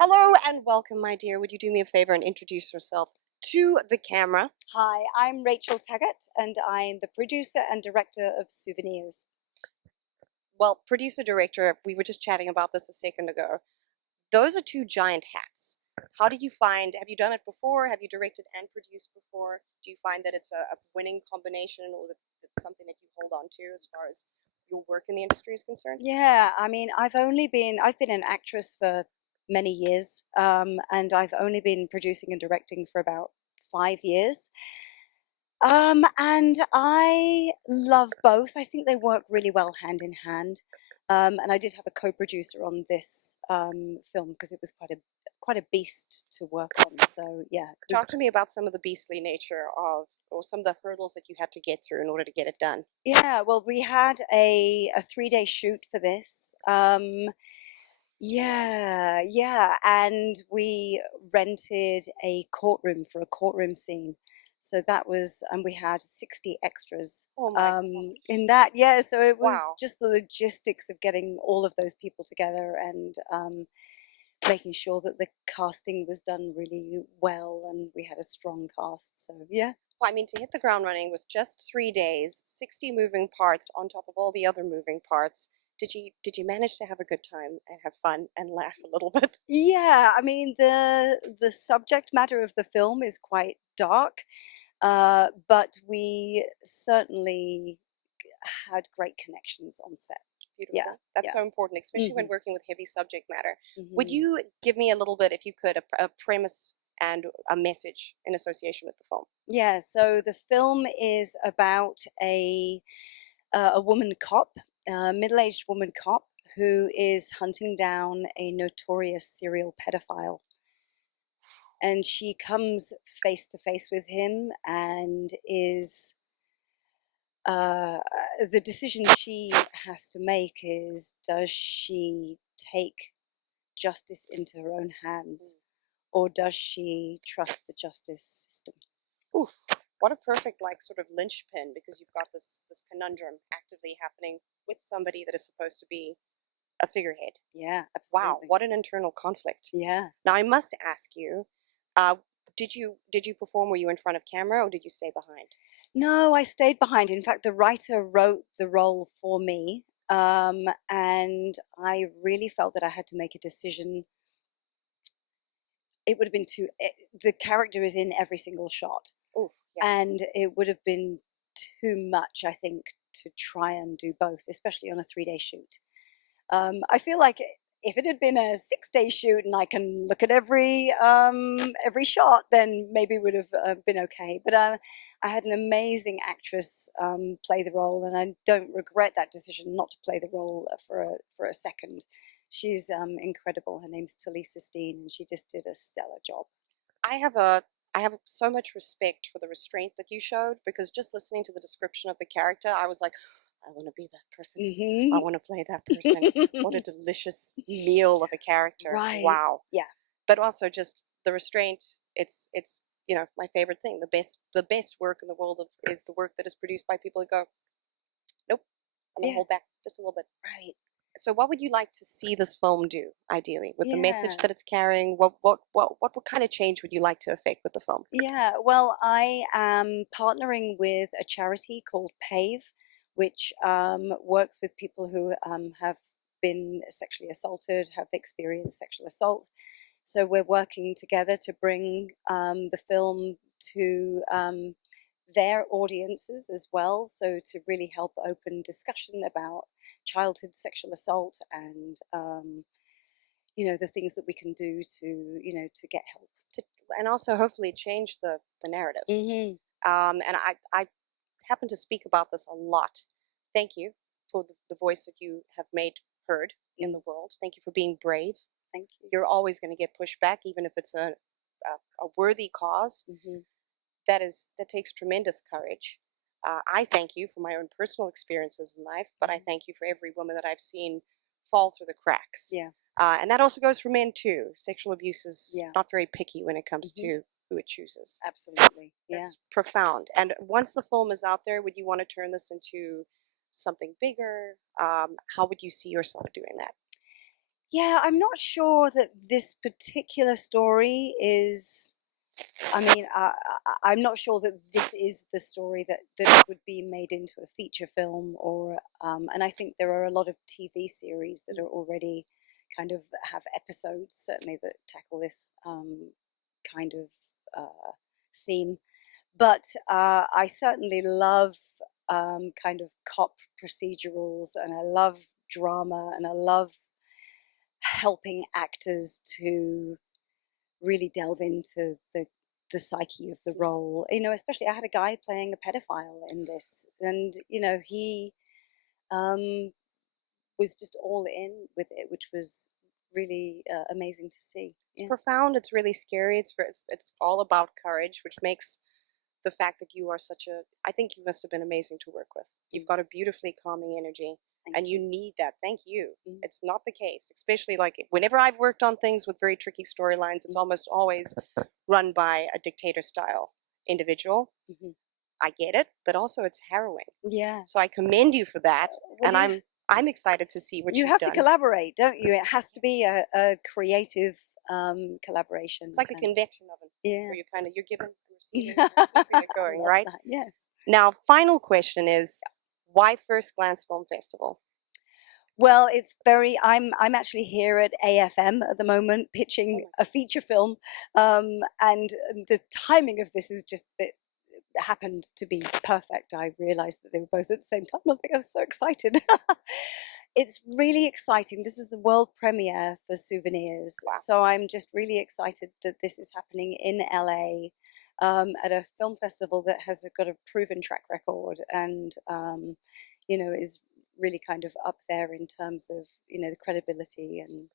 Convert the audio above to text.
Hello and welcome, my dear. Would you do me a favor and introduce yourself to the camera? Hi, I'm Rachel Taggart, and I'm the producer and director of Souvenirs. Well, producer director, we were just chatting about this a second ago. Those are two giant hats. How did you find, have you done it before? Have you directed and produced before? Do you find that it's a winning combination or that it's something that you hold on to as far as your work in the industry is concerned? Yeah, I mean, I've been an actress for many years, and I've only been producing and directing for about 5 years. And I love both. I think they work really well hand in hand. And I did have a co-producer on this film because it was quite a beast to work on. So yeah, it was. Talk to me about some of the beastly nature of, or some of the hurdles that you had to get through in order to get it done. Yeah, well, we had a 3 day shoot for this. Yeah, and we rented a courtroom for a courtroom scene. So that was, and we had 60 extras Oh my God. in that. Yeah, so it was Wow. just the logistics of getting all of those people together and making sure that the casting was done really well and we had a strong cast. So yeah. Well, I mean, to hit the ground running with just 3 days, 60 moving parts on top of all the other moving parts, did you manage to have a good time and have fun and laugh a little bit? Yeah, I mean the subject matter of the film is quite dark, but we certainly had great connections on set. Yeah, Beautiful. That's yeah. so important, especially when Hmm. working with heavy subject matter. Would Hmm. you give me a little bit, if you could, a premise and a message in association with the film? Yeah, so the film is about a woman cop, a middle-aged woman cop who is hunting down a notorious serial pedophile. And she comes face to face with him and is uh, the decision she has to make is, does she take justice into her own hands or does she trust the justice system? Oof, what a perfect like sort of linchpin, because you've got this conundrum actively happening with somebody that is supposed to be a figurehead. Yeah, Wow, absolutely. what an internal conflict. Yeah. Now I must ask you, uh, did you perform? Were you in front of camera or did you stay behind? No, I stayed behind. In fact, the writer wrote the role for me. And I really felt that I had to make a decision. It would have been the character is in every single shot. Oh, yeah. And it would have been too much, I think, to try and do both, especially on a 3 day shoot. I feel like if it had been a 6 day shoot and I can look at every shot, then maybe it would have been okay. But I had an amazing actress play the role, and I don't regret that decision not to play the role for a second. She's incredible. Her name's Talisa Steen, and she just did a stellar job. I have a I have so much respect for the restraint that you showed, because just listening to the description of the character, I was like, I want to be that person. I Hmm. want to play that person. What a delicious meal of a character. Right. Wow. Yeah. But also just the restraint, it's my favorite thing. The best work in the world is the work that is produced by people who go, nope, I'm going to Yeah. hold back just a little bit. Right. So what would you like to see this film do, ideally, with the message Yeah. that it's carrying? What kind of change would you like to affect with the film? Yeah, well, I am partnering with a charity called PAVE, which works with people who have been sexually assaulted, have experienced sexual assault. So we're working together to bring the film to their audiences as well. So to really help open discussion about childhood sexual assault and the things that we can do to to get help. To, and also hopefully change the narrative. Hmm. And I happen to speak about this a lot. Thank you for the voice that you have made heard in the world. Thank you for being brave. Thank you. You're always going to get pushback, even if it's a worthy cause. Hmm. That takes tremendous courage. I thank you for my own personal experiences in life, but I thank you for every woman that I've seen fall through the cracks. Yeah. And that also goes for men too. Sexual abuse is Yeah. not very picky when it comes Hmm. to who it chooses. Absolutely. Yeah. That's profound. And once the film is out there, would you want to turn this into something bigger? How would you see yourself doing that? Yeah, I'm not sure that this particular story is. I mean, I'm not sure that this is the story that would be made into a feature film, or and I think there are a lot of TV series that are already kind of have episodes, certainly, that tackle this kind of theme. But I certainly love kind of cop procedurals, and I love drama, and I love helping actors to really delve into the psyche of the role. You know, especially I had a guy playing a pedophile in this, and you know he um, was just all in with it, which was really amazing to see. It's Yeah. profound. It's really scary. It's all about courage, which makes the fact that you are such a. I think you must have been amazing to work with. You've got a beautifully calming energy, Thank and you you. need that. Thank you. Mm. It's not the case, especially like whenever I've worked on things with very tricky storylines. It's Mm. almost always run by a dictator style individual. Mhm. I get it, but also it's harrowing. Yeah. So I commend you for that, Well, and I'm excited to see what you you've have to done. collaborate, don't you? It has to be a creative collaboration. It's like a Kind of. convection oven Yeah. where you're giving and receiving and keeping it I going, love right? that. Yes. Now, final question is why First Glance Film Festival? Well, it's very. I'm actually here at AFM at the moment pitching Oh a feature film, and the timing of this is just happened to be perfect. I realized that they were both at the same time. I think I was so excited. It's really exciting. This is the world premiere for Souvenirs, wow. so I'm just really excited that this is happening in LA. At a film festival that has got a proven track record, and you know, is really kind of up there in terms of, you know, the credibility and